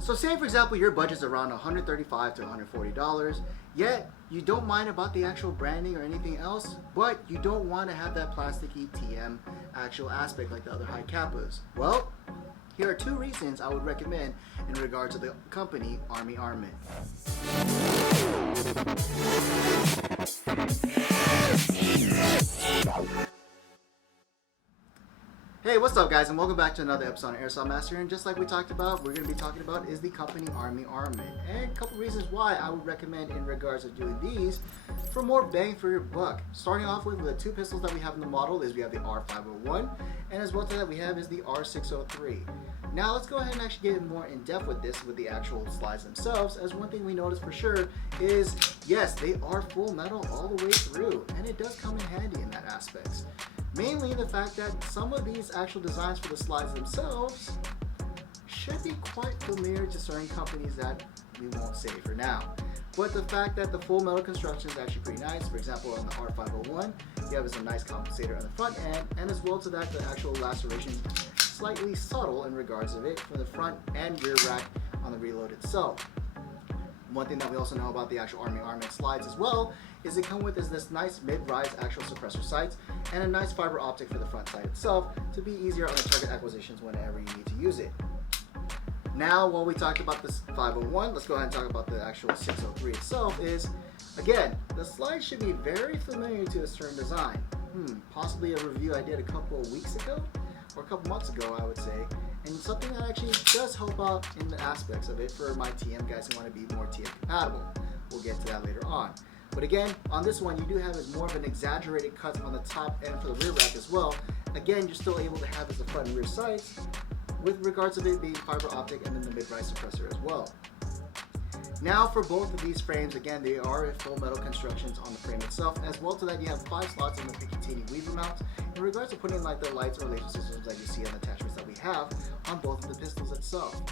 So say for example your budget's around $135 to $140, yet you don't mind about the actual branding or anything else, but you don't want to have that plasticky TM actual aspect like the other high Capas. Well, here are two reasons I would recommend in regard to the company Army Armament. Hey, what's up guys, and welcome back to another episode of Airsoft Master. And just like we talked about, we're going to be talking about is the company Army Armament, and a couple reasons why I would recommend in regards to doing these for more bang for your buck. Starting off with the two pistols that we have in the model is we have the R501, and as well as that we have is the R603. Now let's go ahead and actually get more in depth with this with the actual slides themselves, as one thing we noticed for sure is yes, they are full metal all the way through, and it does come in handy in that aspect. Mainly the fact that some of these actual designs for the slides themselves should be quite familiar to certain companies that we won't say for now. But the fact that the full metal construction is actually pretty nice. For example, on the R501, you have a nice compensator on the front end, and as well to that, the actual laceration slightly subtle in regards of it from the front and rear rack on the reload itself. One thing that we also know about the actual Army Armament slides as well is it comes with this nice mid-rise actual suppressor sights and a nice fiber optic for the front sight itself to be easier on the target acquisitions whenever you need to use it. Now, while we talked about this 501, let's go ahead and talk about the actual 603 itself. Is again, the slide should be very familiar to a certain design. Possibly a review I did a couple of weeks ago, or a couple months ago I would say, and something that actually does help out in the aspects of it for my TM guys who want to be more TM compatible. We'll get to that later on. But again, on this one you do have more of an exaggerated cut on the top end for the rear rack as well. Again, you're still able to have as the front and rear sights with regards to it being fiber optic and then the mid-rise suppressor as well. Now for both of these frames, again, they are full metal constructions on the frame itself. As well to that, you have 5 slots in the Picatinny weaver mount in regards to putting like the lights or laser systems that you see on the attachments that we have on both of the pistols itself.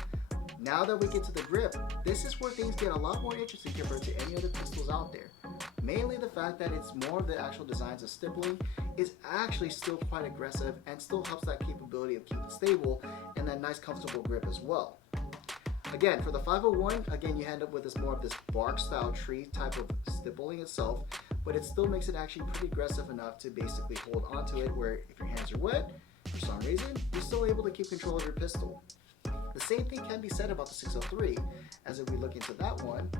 Now that we get to the grip, this is where things get a lot more interesting compared to any other pistols out there. Mainly the fact that it's more of the actual designs of stippling is actually still quite aggressive and still helps that capability of keeping stable and that nice comfortable grip as well. Again, for the 501, again you end up with more of this bark style tree type of stippling itself, but it still makes it actually pretty aggressive enough to basically hold onto it where if your hands are wet, for some reason, you're still able to keep control of your pistol. The same thing can be said about the 603, as if we look into that one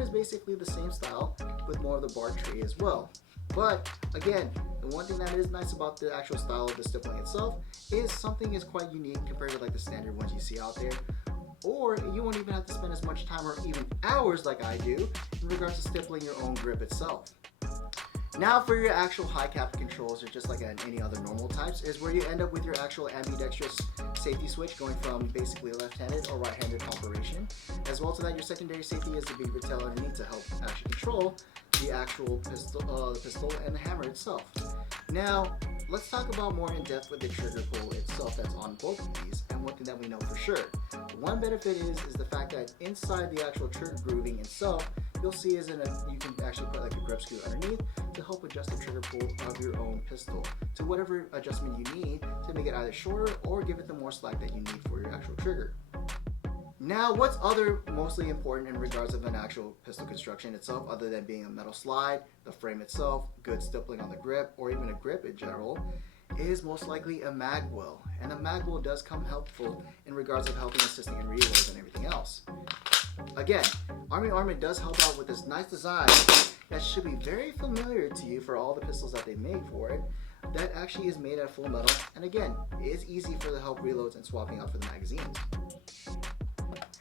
is basically the same style with more of the bark tree as well. But again, the one thing that is nice about the actual style of the stippling itself is something is quite unique compared to like the standard ones you see out there. Or you won't even have to spend as much time or even hours like I do in regards to stippling your own grip itself. Now for your actual high cap controls, or just like any other normal types, is where you end up with your actual ambidextrous safety switch going from basically left-handed or right-handed operation. As well to that, your secondary safety is the beaver tail underneath to help actually control the actual pistol and the hammer itself. Now, let's talk about more in depth with the trigger pull itself that's on both of these, and one thing that we know for sure. One benefit is the fact that inside the actual trigger grooving itself, you'll see you can actually put like a grip screw underneath to help adjust the trigger pull of your own pistol to whatever adjustment you need to make it either shorter or give it the more slack that you need for your actual trigger. Now, what's other mostly important in regards of an actual pistol construction itself, other than being a metal slide, the frame itself, good stippling on the grip, or even a grip in general, is most likely a magwell. And a magwell does come helpful in regards of helping assisting in reloads and everything else. Again, Army Armament does help out with this nice design that should be very familiar to you for all the pistols that they make for it, that actually is made out of full metal, and again, is easy for the help reloads and swapping out for the magazines.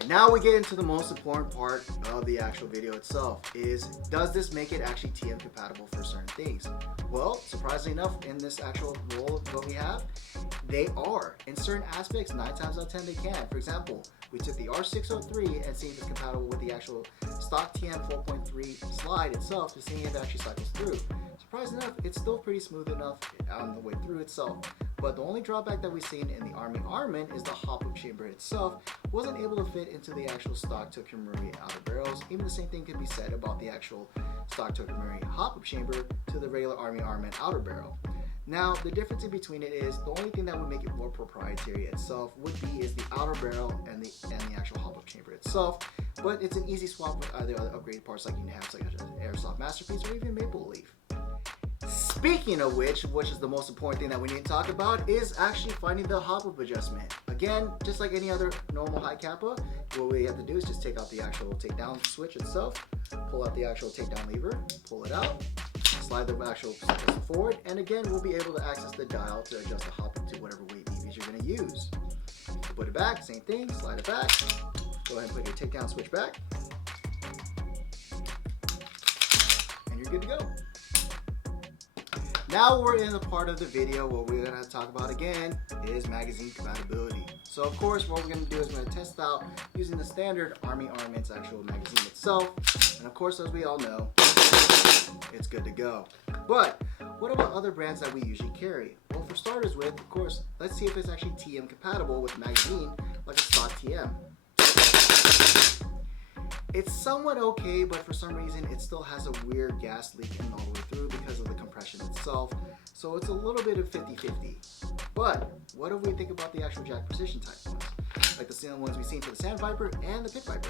And now we get into the most important part of the actual video itself, is does this make it actually TM compatible for certain things? Well, surprisingly enough, in this actual role that we have, they are. In certain aspects, 9 times out of 10 they can. For example, we took the R603 and see if it's compatible with the actual stock TM 4.3 slide itself to see if it actually cycles through. Surprisingly enough, it's still pretty smooth enough on the way through itself. But the only drawback that we've seen in the Army Armament is the hop-up chamber itself wasn't able to fit into the actual stock Tokyo Marui outer barrels. Even the same thing can be said about the actual stock Tokyo Marui hop-up chamber to the regular Army Armament outer barrel. Now, the difference in between it is the only thing that would make it more proprietary itself would be is the outer barrel and the actual itself, but it's an easy swap with other upgraded parts like you have, such as Airsoft Masterpiece or even Maple Leaf. Speaking of which is the most important thing that we need to talk about, is actually finding the hop-up adjustment. Again, just like any other normal high Capa, what we have to do is just take out the actual takedown switch itself, pull out the actual takedown lever, pull it out, slide the actual pistol forward, and again, we'll be able to access the dial to adjust the hop-up to whatever weight EVs you're going to use. Put it back, same thing, slide it back, go ahead and put your takedown switch back, and you're good to go. Now we're in the part of the video where we're going to talk about again is magazine compatibility. So of course what we're going to do is we're going to test out using the standard Army Armament's actual magazine itself, and of course as we all know, it's good to go. But what about other brands that we usually carry? Well, for starters with, of course, let's see if it's actually TM compatible with magazine like a stock TM. It's somewhat okay, but for some reason it still has a weird gas leak in all the way through because of the compression itself. So it's a little bit of 50-50. But what do we think about the actual jack precision type ones? Like the same ones we've seen for the Sand Viper and the Pit Viper.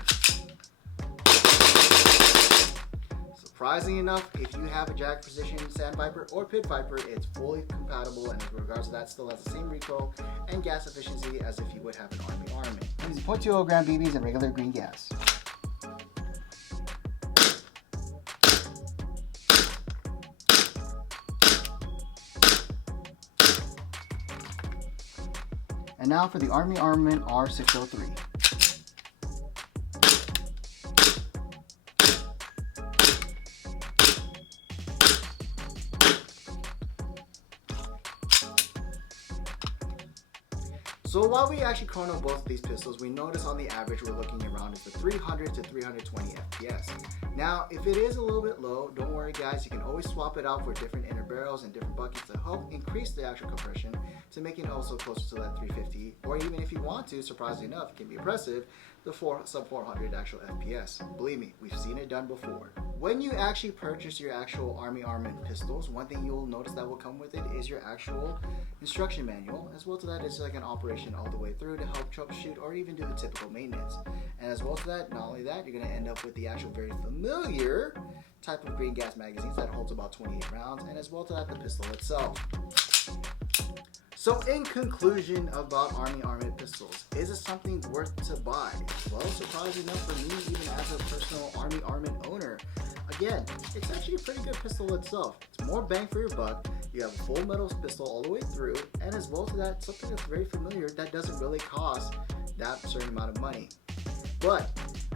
Surprisingly enough, if you have a jack precision Sand Viper or Pit Viper, it's fully compatible, and in regards to that, still has the same recoil and gas efficiency as if you would have an Army Armament. Using 0.20 gram BBs and regular green gas. And now for the Army Armament R603. So while we actually chrono both of these pistols, we notice on the average we're looking around at the 300 to 320 FPS. Now, if it is a little bit low, don't worry guys, you can always swap it out for different inner barrels and different buckets to help increase the actual compression to make it also closer to that 350, or even if you want to, surprisingly enough, it can be impressive, the sub 400 actual FPS. Believe me, we've seen it done before. When you actually purchase your actual Army Armament pistols, one thing you'll notice that will come with it is your actual instruction manual. As well to that is like an operation all the way through to help troubleshoot or even do the typical maintenance. And as well to that, not only that, you're going to end up with the actual very familiar type of green gas magazines that holds about 28 rounds, and as well to that, the pistol itself. So in conclusion about Army Armament pistols, is it something worth to buy? Well, surprisingly enough for me, even as a personal Army Armament owner, again, it's actually a pretty good pistol itself. It's more bang for your buck. You have a full metal pistol all the way through, and as well to that, something that's very familiar that doesn't really cost that certain amount of money. But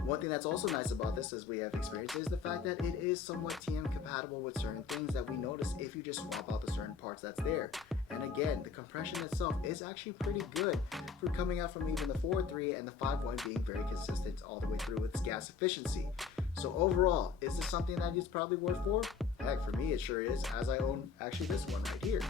one thing that's also nice about this, as we have experienced, is the fact that it is somewhat TM compatible with certain things that we notice if you just swap out the certain parts that's there. And again, the compression itself is actually pretty good for coming out from even the 4.3 and the 5.1 being very consistent all the way through with its gas efficiency. So overall, is this something that it's probably worth for? Heck, for me it sure is, as I own actually this one right here.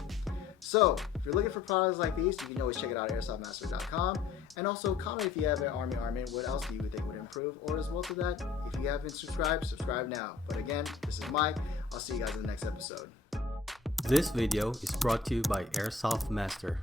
So, if you're looking for products like these, you can always check it out at airsoftmaster.com. And also comment if you have an Army Armament, what else do you think would improve? Or as well to that, if you haven't subscribed, subscribe now. But again, this is Mike. I'll see you guys in the next episode. This video is brought to you by Airsoft Master.